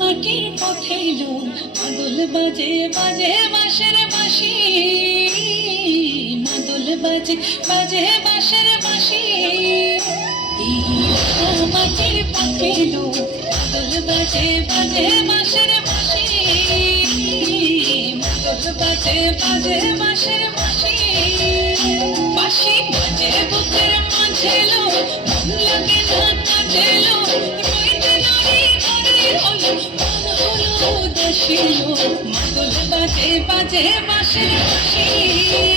মাটির পথে মাদল বাজে বাজে বাঁশের বাঁশি, মাদল বাজে বাজে বাঁশের বাঁশি। মাটির পথে মাদল বাজে বাজে বাঁশের বাঁশি, মাদল বাজে বাজে বাঁশের বাঁশি। বাঁশি বাজে বুকের মাঝে লো, মন লাগে না কাজে লো, রইতে নারী ঘরে হলো মন হলো উদাসী লো। মাদল বাজে বাজে বাঁশের বাঁশি।